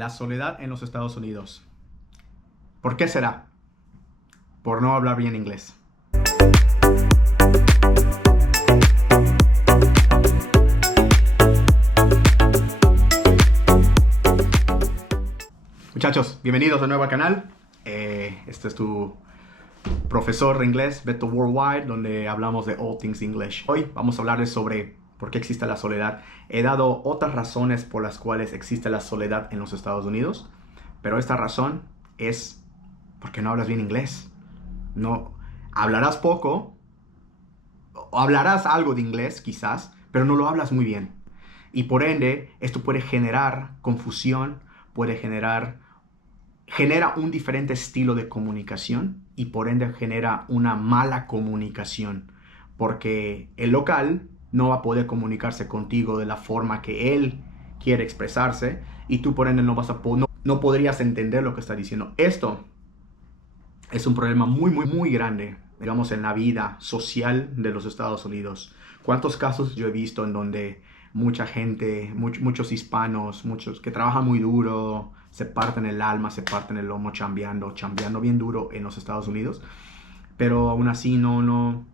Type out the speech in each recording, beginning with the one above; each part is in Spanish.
La soledad en los Estados Unidos. ¿Por qué será? Por no hablar bien inglés. Muchachos, bienvenidos de nuevo al canal. Este es tu profesor de inglés, Beto Worldwide, donde hablamos de all things English. Hoy vamos a hablarles sobre por qué existe la soledad. He dado otras razones por las cuales existe la soledad en los Estados Unidos, pero esta razón es porque no hablas bien inglés. No hablarás poco, o hablarás algo de inglés quizás, pero no lo hablas muy bien. Y por ende, esto puede generar confusión, genera un diferente estilo de comunicación y por ende genera una mala comunicación, porque el local no va a poder comunicarse contigo de la forma que él quiere expresarse y tú por ende no podrías entender lo que está diciendo. Esto es un problema muy grande, digamos, en la vida social de los Estados Unidos. ¿Cuántos casos yo he visto en donde mucha gente, muchos hispanos, muchos que trabajan muy duro, se parten el alma, se parten el lomo chambeando bien duro en los Estados Unidos, pero aún así no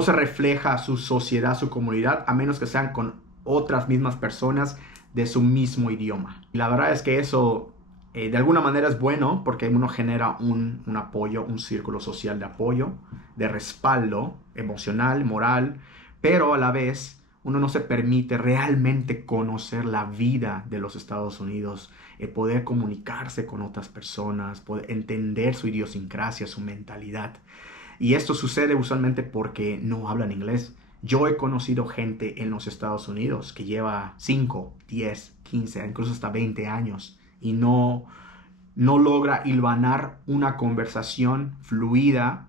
se refleja su sociedad, su comunidad, a menos que sean con otras mismas personas de su mismo idioma. Y la verdad es que eso de alguna manera es bueno porque uno genera un apoyo, un círculo social de apoyo, de respaldo emocional, moral, pero a la vez uno no se permite realmente conocer la vida de los Estados Unidos, poder comunicarse con otras personas, poder entender su idiosincrasia, su mentalidad. Y esto sucede usualmente porque no hablan inglés. Yo he conocido gente en los Estados Unidos que lleva 5, 10, 15, incluso hasta 20 años y no logra hilvanar una conversación fluida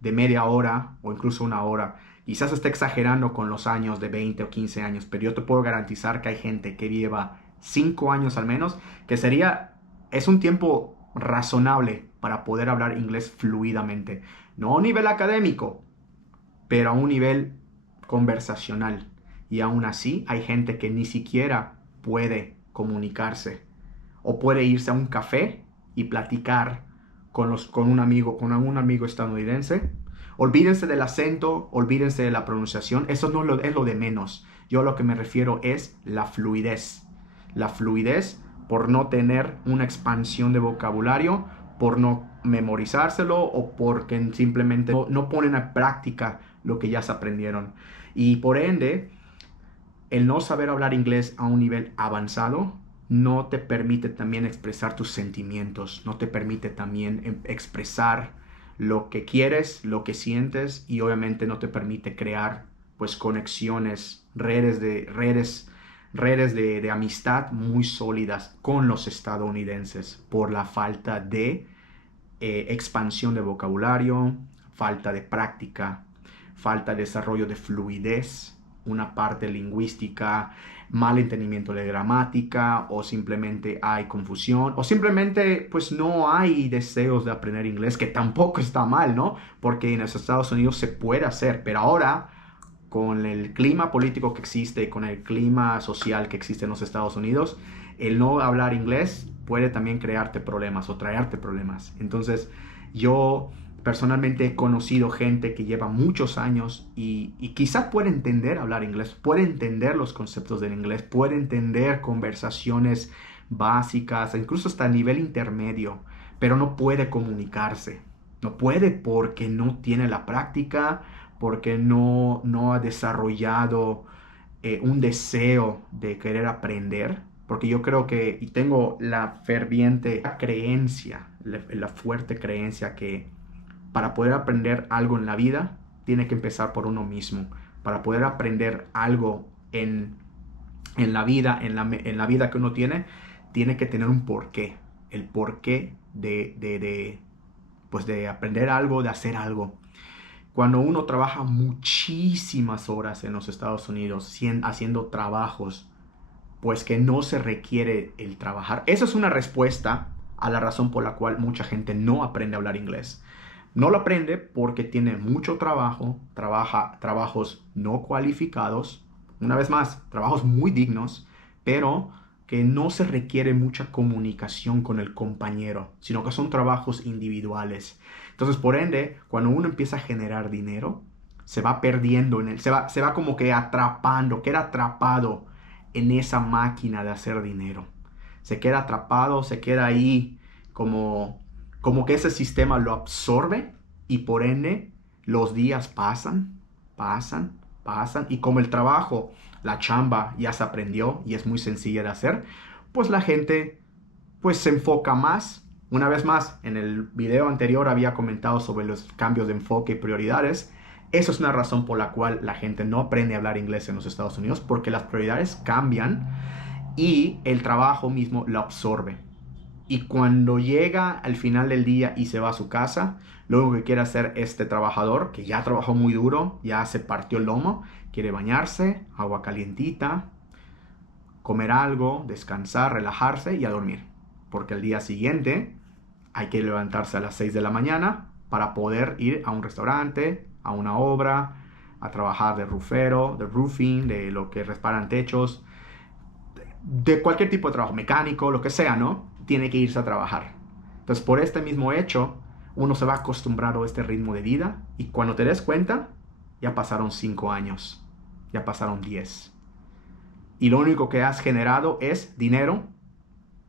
de media hora o incluso una hora. Quizás esté exagerando con los años de 20 o 15 años, pero yo te puedo garantizar que hay gente que lleva 5 años al menos, que es un tiempo razonable para poder hablar inglés fluidamente. No a un nivel académico, pero a un nivel conversacional. Y aún así hay gente que ni siquiera puede comunicarse o puede irse a un café y platicar con algún amigo estadounidense. Olvídense del acento, olvídense de la pronunciación, eso no es lo de menos. Yo a lo que me refiero es la fluidez. La fluidez por no tener una expansión de vocabulario, por no memorizárselo o porque simplemente no ponen a práctica lo que ya se aprendieron. Y por ende, el no saber hablar inglés a un nivel avanzado no te permite también expresar tus sentimientos, no te permite también expresar lo que quieres, lo que sientes y obviamente no te permite crear pues conexiones, redes de amistad muy sólidas con los estadounidenses por la falta de expansión de vocabulario, falta de práctica, falta de desarrollo de fluidez, una parte lingüística, mal entendimiento de gramática o simplemente hay confusión o simplemente pues no hay deseos de aprender inglés, que tampoco está mal, ¿no? Porque en los Estados Unidos se puede hacer, pero ahora con el clima político que existe, con el clima social que existe en los Estados Unidos, el no hablar inglés puede también crearte problemas o traerte problemas. Entonces yo personalmente he conocido gente que lleva muchos años y quizás puede entender hablar inglés, puede entender los conceptos del inglés, puede entender conversaciones básicas, incluso hasta a nivel intermedio, pero no puede comunicarse. No puede porque no tiene la práctica, porque no ha desarrollado un deseo de querer aprender. Porque yo creo que, y tengo la ferviente creencia, la fuerte creencia que para poder aprender algo en la vida, tiene que empezar por uno mismo. Para poder aprender algo en la vida, en la vida que uno tiene que tener un porqué. El porqué de aprender algo, de hacer algo. Cuando uno trabaja muchísimas horas en los Estados Unidos haciendo trabajos, pues que no se requiere el trabajar. Esa es una respuesta a la razón por la cual mucha gente no aprende a hablar inglés. No lo aprende porque tiene mucho trabajo, trabaja trabajos no cualificados, una vez más, trabajos muy dignos, pero que no se requiere mucha comunicación con el compañero, sino que son trabajos individuales. Entonces, por ende, cuando uno empieza a generar dinero, se va perdiendo se va como que queda atrapado en esa máquina de hacer dinero. Se queda atrapado, se queda ahí como que ese sistema lo absorbe y por ende los días pasan, y como el trabajo, la chamba ya se aprendió y es muy sencilla de hacer, pues la gente pues se enfoca más. Una vez más, en el video anterior había comentado sobre los cambios de enfoque y prioridades. Eso es una razón por la cual la gente no aprende a hablar inglés en los Estados Unidos, porque las prioridades cambian y el trabajo mismo lo absorbe. Y cuando llega al final del día y se va a su casa, lo único que quiere hacer este trabajador, que ya trabajó muy duro, ya se partió el lomo, quiere bañarse, agua calientita, comer algo, descansar, relajarse y a dormir. Porque el día siguiente hay que levantarse a las 6 de la mañana para poder ir a un restaurante, a una obra, a trabajar de roofero, de roofing, de lo que reparan techos, de cualquier tipo de trabajo, mecánico, lo que sea, ¿no? Tiene que irse a trabajar. Entonces, por este mismo hecho, uno se va acostumbrado a este ritmo de vida y cuando te des cuenta, ya pasaron 5 años, ya pasaron 10. Y lo único que has generado es dinero,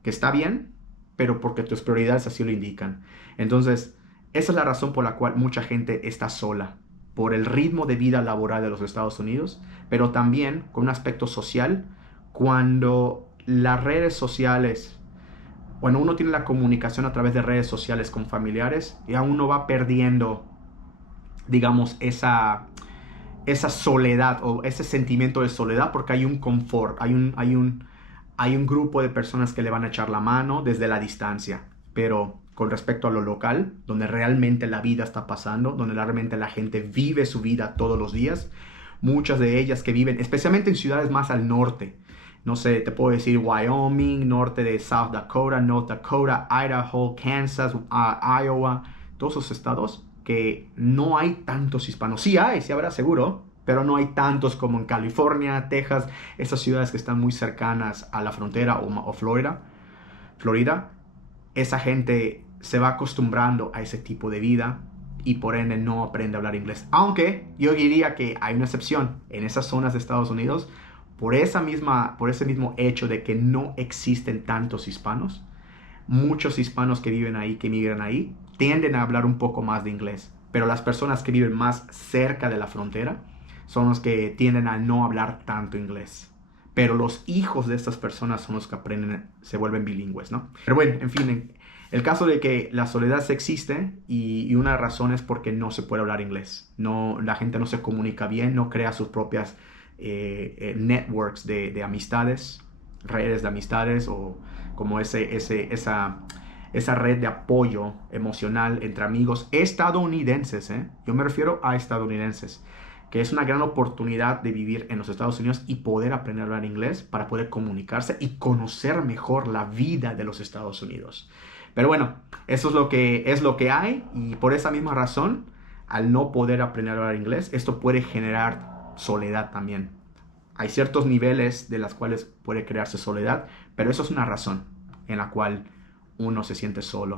que está bien, pero porque tus prioridades así lo indican. Entonces, esa es la razón por la cual mucha gente está sola, por el ritmo de vida laboral de los Estados Unidos, pero también con un aspecto social, cuando las redes sociales, bueno, uno tiene la comunicación a través de redes sociales con familiares y aún uno va perdiendo, digamos, esa soledad o ese sentimiento de soledad porque hay un confort, hay un grupo de personas que le van a echar la mano desde la distancia. Pero con respecto a lo local, donde realmente la vida está pasando, donde realmente la gente vive su vida todos los días, muchas de ellas que viven, especialmente en ciudades más al norte, no sé, te puedo decir Wyoming, norte de South Dakota, North Dakota, Idaho, Kansas, Iowa, todos esos estados que no hay tantos hispanos. Sí hay, sí habrá seguro, pero no hay tantos como en California, Texas, esas ciudades que están muy cercanas a la frontera o Florida. Esa gente se va acostumbrando a ese tipo de vida y por ende no aprende a hablar inglés. Aunque yo diría que hay una excepción en esas zonas de Estados Unidos por ese mismo hecho de que no existen tantos hispanos. Muchos hispanos que viven ahí, que migran ahí, tienden a hablar un poco más de inglés. Pero las personas que viven más cerca de la frontera son los que tienden a no hablar tanto inglés. Pero los hijos de estas personas son los que aprenden, se vuelven bilingües, ¿no? Pero bueno, en fin, el caso de que la soledad existe y una razón es porque no se puede hablar inglés. No, la gente no se comunica bien, no crea sus propias networks de amistades, redes de amistades o como esa red de apoyo emocional entre amigos estadounidenses. Yo me refiero a estadounidenses, que es una gran oportunidad de vivir en los Estados Unidos y poder aprender a hablar inglés para poder comunicarse y conocer mejor la vida de los Estados Unidos. Pero bueno, eso es lo que hay y por esa misma razón, al no poder aprender a hablar inglés, esto puede generar soledad también. Hay ciertos niveles de las cuales puede crearse soledad, pero eso es una razón en la cual uno se siente solo.